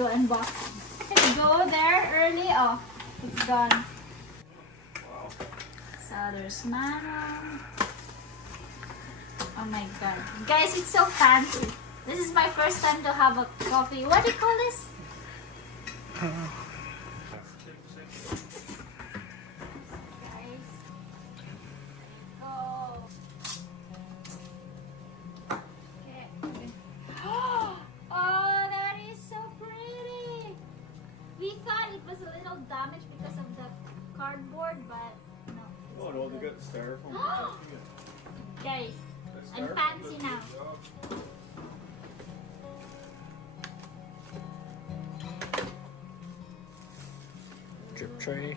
do unboxing. Let's go there early. Oh, it's gone. So there's manual. Oh my god. Guys, it's so fancy. This is my first time to have a coffee. What do you call this? Guys. Go. Okay. Oh, that is so pretty. We thought it was a little damaged because of the cardboard, but no. Oh no, they got the styrofoam protecting it. Guys, The I'm styrofoam fancy does a now. good job. Drip tray.